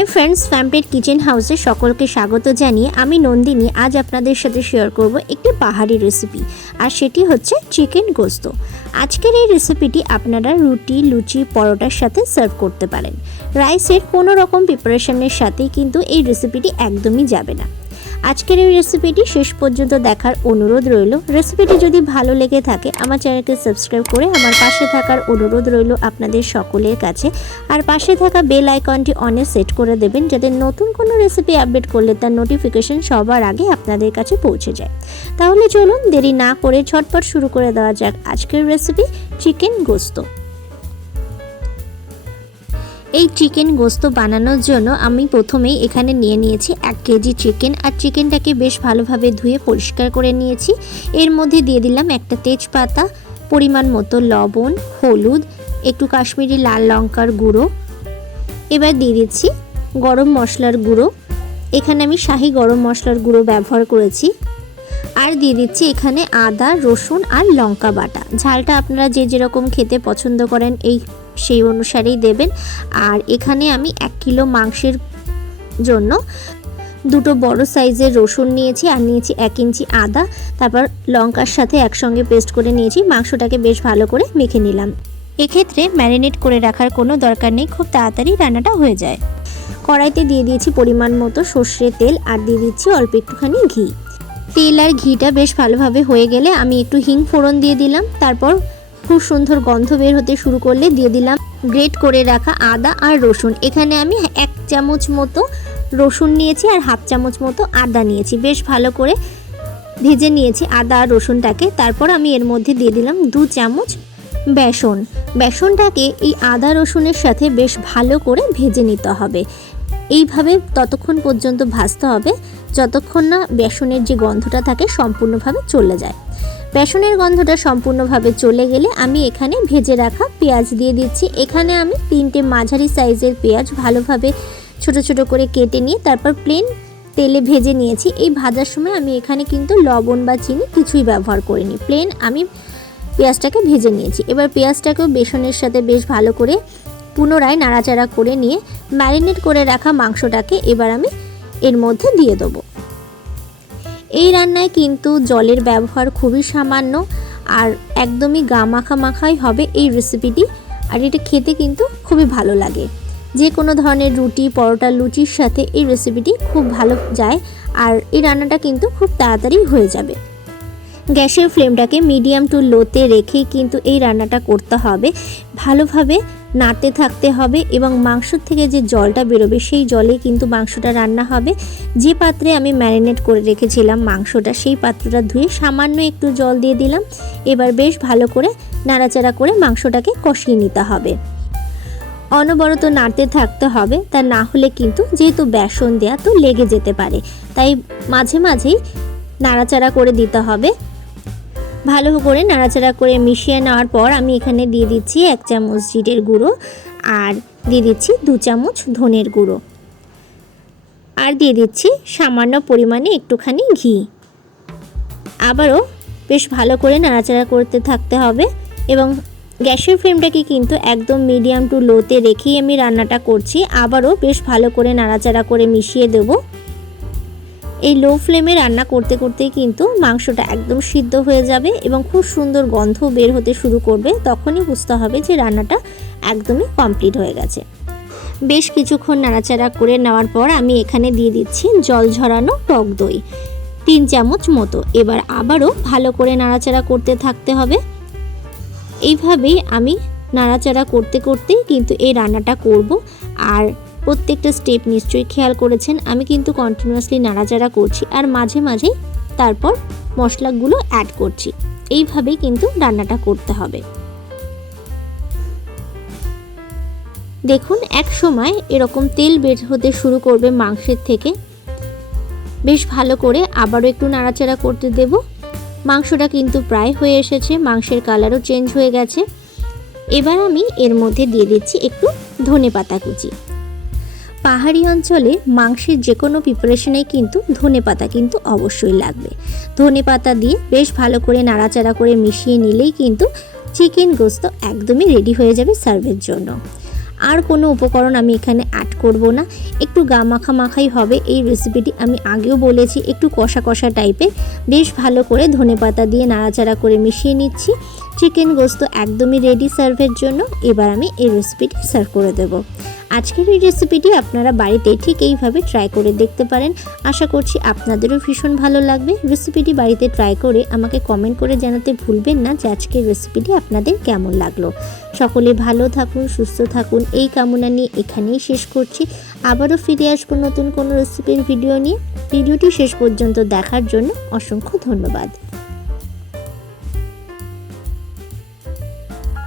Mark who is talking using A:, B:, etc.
A: Hi friends ফ্যামপ্লেট kitchen হাউসে সকলকে স্বাগত জানিয়ে আমি নন্দিনী। আজ আপনাদের সাথে শেয়ার করব একটি পাহাড়ি রেসিপি আর সেটি হচ্ছে চিকেন গোস্ত আজকের এই রেসিপিটি আপনারা রুটি, লুচি, পরোটার সাথে সার্ভ করতে পারেন। রাইসের কোনো রকম প্রিপারেশনের সাথেই কিন্তু এই রেসিপিটি একদমই যাবে না। আজকের এই রেসিপিটি শেষ পর্যন্ত দেখার অনুরোধ রইল। রেসিপিটি যদি ভালো লেগে থাকে, আমার চ্যানেলকে সাবস্ক্রাইব করে আমার পাশে থাকার অনুরোধ রইল আপনাদের সকলের কাছে। আর পাশে থাকা বেল আইকনটি অনে সেট করে দেবেন, যাতে নতুন কোনো রেসিপি আপডেট করলে তার নোটিফিকেশন সবার আগে আপনাদের কাছে পৌঁছে যায়। তাহলে চলুন দেরি না করে ঝটপট শুরু করে দেওয়া যাক আজকের রেসিপি চিকেন গোস্ত এই চিকেন গোস্ত বানানোর জন্য আমি প্রথমেই এখানে নিয়ে নিয়েছি এক কেজি চিকেন, আর চিকেনটাকে বেশ ভালোভাবে ধুয়ে পরিষ্কার করে নিয়েছি। এর মধ্যে দিয়ে দিলাম একটা তেজপাতা, পরিমাণ মতো লবণ, হলুদ, একটু কাশ্মীরি লাল লঙ্কার গুঁড়ো। এবার দিয়ে দিচ্ছি গরম মশলার গুঁড়ো। এখানে আমি শাহি গরম মশলার গুঁড়ো ব্যবহার করেছি। আর দিয়ে দিচ্ছি এখানে আদা, রসুন আর লঙ্কা বাটা। ঝালটা আপনারা যে যেরকম খেতে পছন্দ করেন, এই সেই অনুসারেই দেবেন। আর এখানে আমি এক কিলো মাংসের জন্য দুটো বড় সাইজের রসুন নিয়েছি আর নিয়েছি এক ইঞ্চি আদা। তারপর লঙ্কার সাথে একসঙ্গে পেস্ট করে নিয়েছি। মাংসটাকে বেশ ভালো করে মেখে নিলাম। এক্ষেত্রে ম্যারিনেট করে রাখার কোনো দরকার নেই। খুব তাড়াতাড়ি রান্নাটা হয়ে যায়। কড়াইতে দিয়ে দিয়েছি পরিমাণ মতো সর্ষের তেল আর দিয়ে দিচ্ছি অল্প একটুখানি ঘি। তেল আর ঘিটা বেশ ভালোভাবে হয়ে গেলে আমি একটু হিং ফোড়ন দিয়ে দিলাম। তারপর খুব সুন্দর গন্ধ বের হতে শুরু করলে দিয়ে দিলাম গ্রেট করে রাখা আদা আর রসুন। এখানে আমি এক চামচ মতো রসুন নিয়েছি আর হাফ চামচ মতো আদা নিয়েছি। বেশ ভালো করে ভেজে নিয়েছি আদা আর রসুনটাকে। তারপর আমি এর মধ্যে দিয়ে দিলাম দু চামচ বেসন। বেসনটাকে এই আদা রসুনের সাথে বেশ ভালো করে ভেজে নিতে হবে। এইভাবে ততক্ষণ পর্যন্ত ভাজতে হবে, যতক্ষণ না বেসনের যে গন্ধটা থাকে সম্পূর্ণভাবে চলে যায়। বেসনের গন্ধটা সম্পূর্ণভাবে চলে গেলে আমি এখানে ভেজে রাখা পেঁয়াজ দিয়ে দিচ্ছি। এখানে আমি তিনটে মাঝারি সাইজের পেঁয়াজ ভালোভাবে ছোট ছোট করে কেটে নিয়ে তারপর প্লেন তেলে ভেজে নিয়েছি। এই ভাজার সময় আমি এখানে কিন্তু লবণ বা চিনি কিছুই ব্যবহার করিনি। প্লেন আমি পেঁয়াজটাকে ভেজে নিয়েছি। এবার পেঁয়াজটাকেও বেসনের সাথে বেশ ভালো করে পুনরায় নাড়াচাড়া করে নিয়ে ম্যারিনেট করে রাখা মাংসটাকে এবার আমি এর মধ্যে দিয়ে দেবো। এই রান্নায় কিন্তু জলের ব্যবহার খুবই সামান্য আর একদমই গা মাখা মাখাই হবে এই রেসিপিটি আর এটা খেতে কিন্তু খুবই ভালো লাগে। যে কোনো ধরনের রুটি, পরোটা, লুচির সাথে এই রেসিপিটি খুব ভালো যায় আর এই রান্নাটা কিন্তু খুব তাড়াতাড়ি হয়ে যাবে। গ্যাসের ফ্লেমটাকে মিডিয়াম টু লোতে রেখেই কিন্তু এই রান্নাটা করতে হবে। ভালোভাবে নাড়তে থাকতে হবে এবং মাংস থেকে যে জলটা বেরোবে সেই জলে কিন্তু মাংসটা রান্না হবে। যে পাত্রে আমি ম্যারিনেট করে রেখেছিলাম মাংসটা সেই পাত্রটা ধুয়ে সামান্য একটু জল দিয়ে দিলাম। এবার বেশ ভালো করে নাড়াচাড়া করে মাংসটাকে কষিয়ে নিতে হবে। অনবরত নাড়তে থাকতে হবে, তা না হলে কিন্তু যেহেতু বেসন দেয়া তো লেগে যেতে পারে। তাই মাঝে মাঝেই নাড়াচাড়া করে দিতে হবে। ভালো করে নাড়াচাড়া করে মিশিয়ে নেওয়ার পর আমি এখানে দিয়ে দিচ্ছি এক চামচ জিরের গুঁড়ো আর দিয়ে দিচ্ছি দু চামচ ধনের গুঁড়ো। আর দিয়ে দিচ্ছি সামান্য পরিমাণে একটুখানি ঘি। আবারও বেশ ভালো করে নাড়াচাড়া করতে থাকতে হবে এবং গ্যাসের ফ্লেমটাকে কিন্তু একদম মিডিয়াম টু লোতে রেখেই আমি রান্নাটা করছি। আবারও বেশ ভালো করে নাড়াচাড়া করে মিশিয়ে দেবো। এই লো ফ্লেমে রান্না করতে করতেই কিন্তু মাংসটা একদম সিদ্ধ হয়ে যাবে এবং খুব সুন্দর গন্ধ বের হতে শুরু করবে। তখনই বুঝতে হবে যে রান্নাটা একদমই কমপ্লিট হয়ে গেছে। বেশ কিছুক্ষণ নাড়াচাড়া করে নেওয়ার পর আমি এখানে দিয়ে দিচ্ছি জল ঝরানো টক দই। তিন চামচ মতো। এবার আবারও ভালো করে নাড়াচাড়া করতে থাকতে হবে। এইভাবেই আমি নাড়াচাড়া করতে করতেই কিন্তু এই রান্নাটা করব। আর প্রত্যেকটা স্টেপ নিশ্চয়ই খেয়াল করেছেন। আমি কিন্তু কন্টিনিউয়াসলি নাড়াচাড়া করছি আর মাঝে মাঝেই তারপর মশলাগুলো অ্যাড করছি। এইভাবেই কিন্তু রান্নাটা করতে হবে। দেখুন, এক সময় এরকম তেল বের হতে শুরু করবে মাংসের থেকে। বেশ ভালো করে আবারও একটু নাড়াচাড়া করতে দেব। মাংসটা কিন্তু প্রায় হয়ে এসেছে, মাংসের কালারও চেঞ্জ হয়ে গেছে। এবার আমি এর মধ্যে দিয়ে দিচ্ছি একটু ধনে পাতা কুচি। পাহাড়ি অঞ্চলে মাংসের যে কোনো প্রিপারেশনে কিন্তু ধনে পাতা কিন্তু অবশ্যই লাগবে। ধনে পাতা দিয়ে বেশ ভালো করে নাড়াচাড়া করে মিশিয়ে নিলেই কিন্তু চিকেন গোস্ত একদমই রেডি হয়ে যাবে সার্ভের জন্য। আর কোনো উপকরণ আমি এখানে অ্যাড করব না। একটু গা মাখা মাখাই হবে এই রেসিপিটি আমি আগেও বলেছি, একটু কষা কষা টাইপের বেশ ভালো করে ধনেপাতা দিয়ে নাড়াচাড়া করে মিশিয়ে নিচ্ছি। চিকেন গোস্ত একদমই রেডি সার্ভের জন্য। এবার আমি এই রেসিপিটি সার্ভ করে দেবো। আজকের এই রেসিপিটি আপনারা বাড়িতে ঠিক এইভাবে ট্রাই করে দেখতে পারেন। আশা করছি আপনাদেরও ভীষণ ভালো লাগবে। রেসিপিটি বাড়িতে ট্রাই করে আমাকে কমেন্ট করে জানাতে ভুলবেন না যে আজকের রেসিপিটি আপনাদের কেমন লাগল। সকলে ভালো থাকুন, সুস্থ থাকুন, এই কামনা নিয়ে এখানেই শেষ করছি। আবারও ফিরে আসব নতুন কোনো রেসিপির ভিডিও নিয়ে। ভিডিওটি শেষ পর্যন্ত দেখার জন্য অসংখ্য ধন্যবাদ।